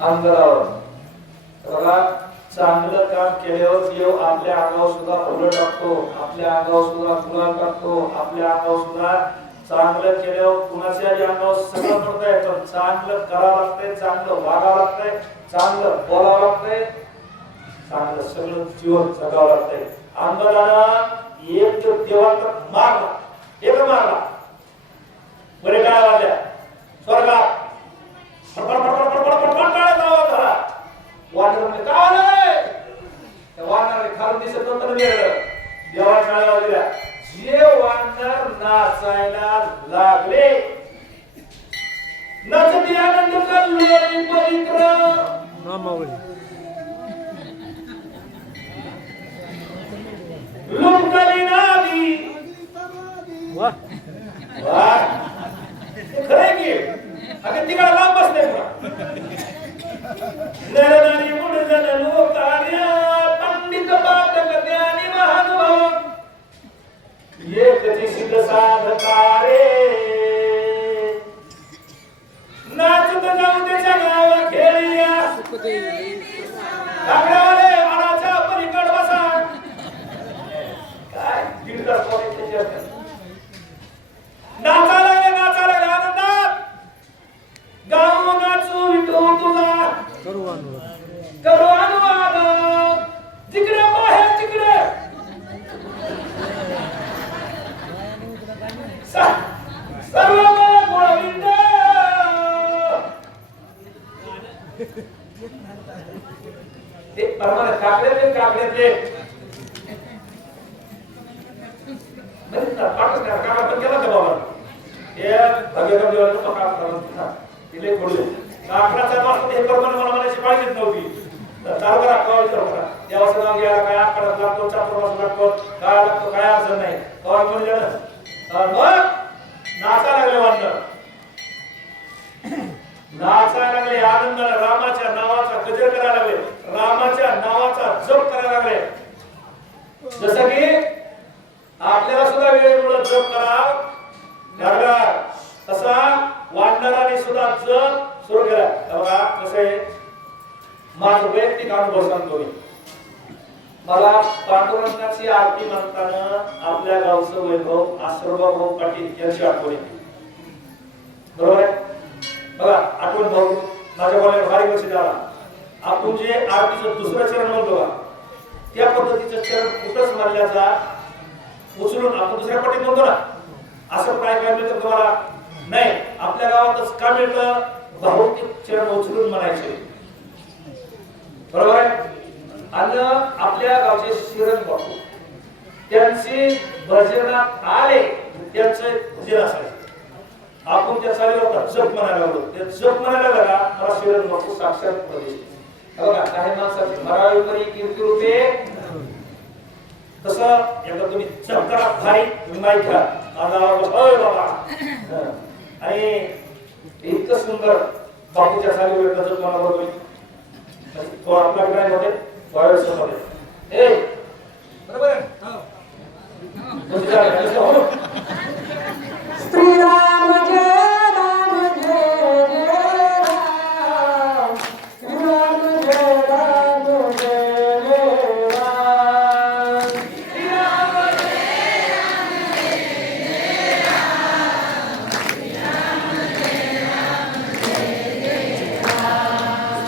अंगावर बघा चांगलं काम केल्यावर देव आपल्या अंगावर सुद्धा फुलं टाकतो, आपल्या अंगावर सुद्धा फुलं टाकतो, आपल्या अंगावर सुद्धा चांगलं केल्यावर कुणाच्या अंगावर सगळं पडतंय, पण चांगलं करावं लागतंय, चांगलं वागावं लागतंय, चांगलं बोलावं लागतंय, चांगलं सगळं जीवन जगावं लागतंय. अंगाला एक देवाचा मारला, एक मारला बरे काय वाजल्या स्वर्गात वानराने काय आलंय त्या वानराने खालून दिसत नव्हतं गेलं देवाच्या शाळेला दिल्या. जे वानर नाचायला लागले नचती आनंद कल्लोळी पवित्र लुटकली नादी वाह वाह खरं की अगं तिकडे लांब बसते नरनारी मुडजन लोकार्य पंडित पाठक ज्ञानी महानुभाव एक सिद्ध साधकारे नाचत जाऊ त्याच्या गावा खेळल्या काकड्यावाले आणाच्या पलीकड बसा काय दीड तास नाचा लागले आनंदात गाव नाचू विठू तुला करू अनुवाद जिकडे बाहेर तिकडे सर्व गोविंद ते परमाने काकड्यातले पाठच नाही काका पण केला का बाबा हे भगेगाव देवाचं पकाळ करा तिले खोडले काकडाचा वाजता हे परमाने मला म्हणायची पाहिजेच नव्हती चालू करा कवा विचार करा देवाचं नाव घ्यायला काय आकडात लागतो चातुर्मास लागतो काय लागतो काय अडचण नाही कवा म्हणजे मग नाचा लागले वाटलं नाचायला लागले आनंदाला रामाच्या नावाचा गजर करायला लागले रामाच्या नावाचा जप करायला लागले. जसं की आपल्याला सुद्धा वेळेमुळे जप करावं लागला तसा वानराने सुद्धा जप सुरू केला. बघा कसं आहे माझं वैयक्तिक अनुभव सांगतो मी. मला पांडुरंगाची आरती म्हणताना आपल्या गावचं वैभव आश्रमभाऊ पाटील यांची आठवण येते. बरोबर आहे बघा आठवण भाऊ माझ्या बोलण्यात भारी लक्ष द्या. आपण जे आरतीचं दुसरं चरण म्हणतो का त्या पद्धतीचं चरण कुठंच मानल्याचा उचलून आपण दुसऱ्या पट्टीत म्हणतो ना असं काय काय मिळतं तुम्हाला नाही. आपल्या गावातच का मिळतं बहुतेक चरण उचलून म्हणायचे बरोबर आहे. आणि आपल्या गावचे शिरण बापू त्यांचे भजनात आले त्यांचं भजन असायचं आपण त्या चालीवर जप म्हणायला लागलो. ते जप म्हणायला लागा मला शिरण बापू साक्षात प्रदेश बघा काही माणसाचे मरावी परी कीर्ती रूपे तसं एकदा तुम्ही जप करा भारी तुम्ही माहिती घ्या बाबा आणि इतकं सुंदर बापूच्या चालीवर जप म्हणाला तुम्ही तो आपला काय होते मध्ये बरोबर श्रीराम जय राम जय जय राम श्रीराम जय राम जय जय राम श्रीराम जय राम जय जय राम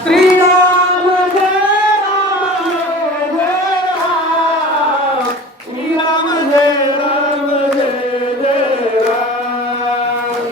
श्रीराम जय राम जय जय राम श्रीराम जय राम जय जय राम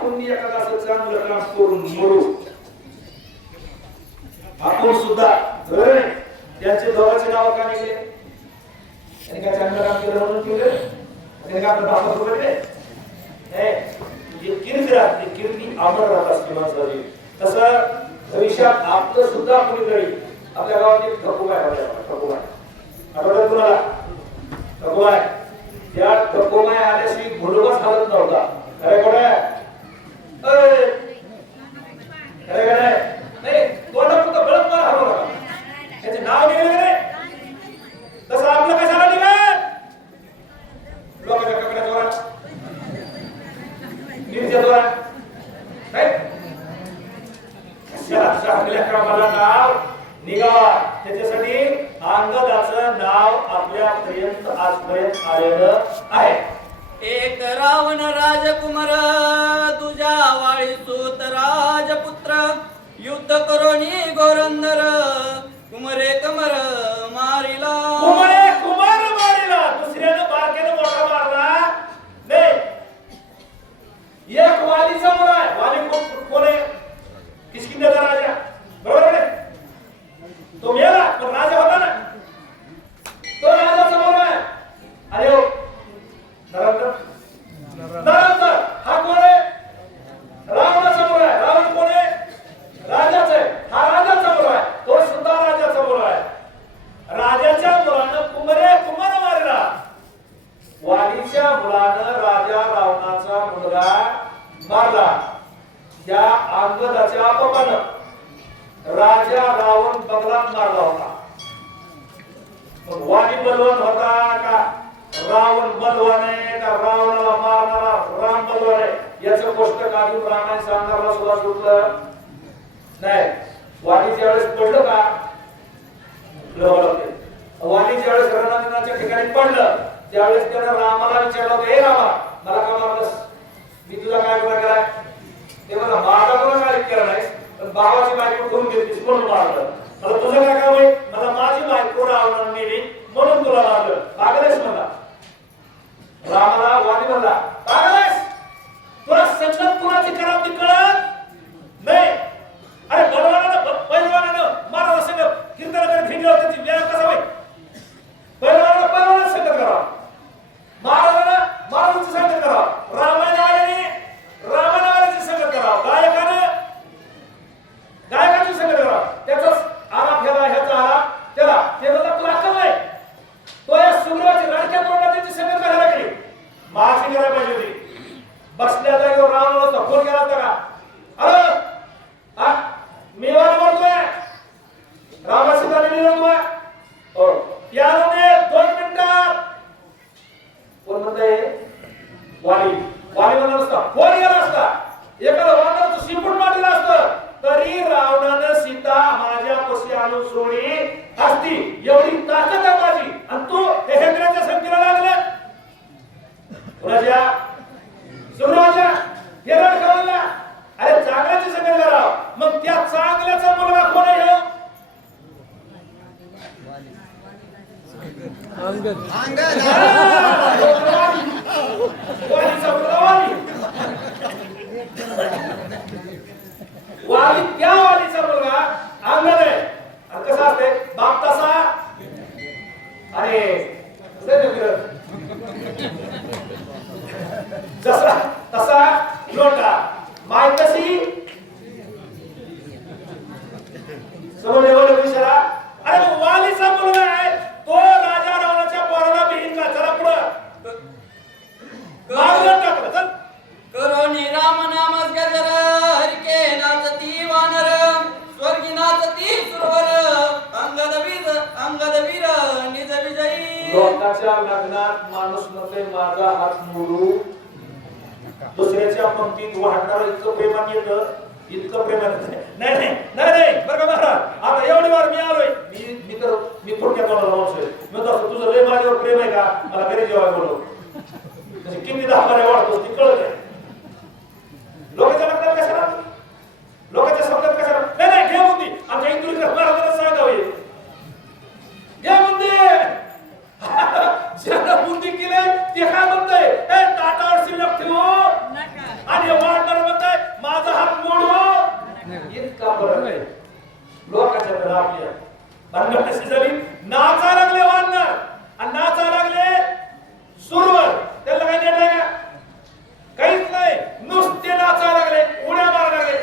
आपण एखादा असं चांगलं काम करून मरू आपण सुद्धा बरोबर आहे. त्यांचे दोघांचे नाव का निघले त्यांनी काय चांगलं काम केलं म्हणून केलं त्यांनी काय आपलं बाबा बरोबर कीर्ती राहते कीर्ती अमर राहत असते माणसाची. तसं भविष्यात आपलं सुद्धा कुणीतरी आपल्या गावात एक ठकोबा आहे आठवतात कुणाला ठकोबा त्या ठकोबा आल्याशी घोडोबाच हालत नव्हता. अरे कोण आहे अरे काय नाही तोंडा फक्त बळत मार हरवला का त्याचे नाव निघाले का नाही तसं आपलं कशाला निघाल लोकांच्या ककड्या जोरा निर्जय जोरा नाही आपल्या क्रमाला नाव निघावा त्याच्यासाठी अंगदाचं नाव आपल्यापर्यंत आजपर्यंत आलेलं आहे. एक रावण राजकुमार तुझ्या वाळी सूत राजपुत्र युद्ध करोनी गोरंदर कुमरे कमर मारिला कुमार मारिला दुसऱ्यानं बारकेनं मोठा मारला नाही. एक वालीचा मुलगा आहे वाली कोण आहे किष्किंध्याचा राजा बरोबर आहे तो मेला पण राजा होता ना तो राजाचा मुलगा आहे. अरे हो नरेंद्र हा कोण आहे रावणाचा मुलगा आहे. रावण कोण आहे राजाचा आहे. हा राजाचा मुलगा आहे तो सुद्धा राजाचा मुलगा आहे. राजाच्या मुलानं कुमार मारला वालीच्या मुलानं राजा रावणाचा मुलगा मारला. त्या अंगदाच्या बापानं राजा रावण बगलात मारला होता. वाली बलवान होता का रावण बलवान आहे का रावणाला मारणारा राम बलवान आहे याचं गोष्ट काढून रामायण सांगणारा सुद्धा सुटलं नाही. वाली ज्यावेळेस पडलं का वाली ज्यावेळेस रणरांजनाच्या ठिकाणी पडलं त्यावेळेस त्यानं रामाला विचारलं हे रामा मला का मारलंस मी तुझा काय गुन्हा केलाय ते मला माझा गुन्हा काय केला नाहीस पण भावाची बायको करून घेतलीस म्हणून मारलं. मला तुझं काय काम आहे मला माझी बायको रावणानं नेली म्हणून तुला मारलं पागलेस मला. रामाला वाली म्हणला पागलेस तुला संगत कुणाची करावं ती कळत नाही. अरे बलवानानं पैलवानानं मारायला संगत कीर्तन करत हिंडलं त्याची व्यायाम कसा होईल पैलवानानं पैलवानानं संगत करावं महाराजानं महाराजांची संगत करावं रामानं आल्याची संगत करावं गायकाची संगत करावं त्याचाच आराम घ्यावा ह्याचा आराम त्याला ते म्हणतात तुला अक्कल नाही तो या सुग्रीवाची लाडक्या तोंडाची संगत करायला गेली माझी करायला पाहिजे होती. बसल्या जागेवर रावण नसता फोन केला होता का अरे मी वाला बोलतोय रामासीता निवडतोय हो याने 2 मिनिटात कोण म्हणतंय वाली म्हणला असता फोन गेला असता एखादा वानराचं शिंपूट मारलेलं असतं तरी रावणानं सीता माझ्यापाशी आणून सोडली असती एवढी ताकद आहे माझी आणि तू हे हेंद्राच्या संगतीला लागलं कुणाच्या सुग्रीवाच्या हेरड खावायला. अरे चांगल्याची संगत करावं मग त्या चांगल्याचा मुलगा कोण आहे वाली त्या वालीचा मुलगा अंगद आहे. आणि कसा असते बाप तसा आणि जसा तसा लोटा माय तशी समोर विचारा. अरे वालीचा मुलगा आहे तो राजा रावणाच्या पोराला बिहीन चला पुढं मारून टाकलं चल करोनी राम नामस गजर हरिके नाचती वानर स्वर्गी नाचती सुरवर अंगद वीर निज विजयी. लोकांच्या लग्नात माणूस म्हणते माझा हात मोडू दुसऱ्याच्या पंक्तीत वाढणार इतकं प्रेमाने येतं इतकं प्रेमाने नाही बरं का महाराज आता एवढी वार मी आलोय मी थोडक्यात माणूस आहे मी तर तुझं लय माझ्यावर प्रेम आहे का मला घरी जेवाय बोलव किती 10 वाढतोस ती कळत आहे. लोकांच्या लग्नात कशाला लोकांच्या शब्दात कशाला नाही घे मुंदी आमच्या इंदुरीकर महाराजांना सांगावे घे मुंदी ज्याला बुंदी केले ते काय म्हणतंय ताटावर शिल्लक ठेवू आणि वाढणार भानगड कशी झाली? नाच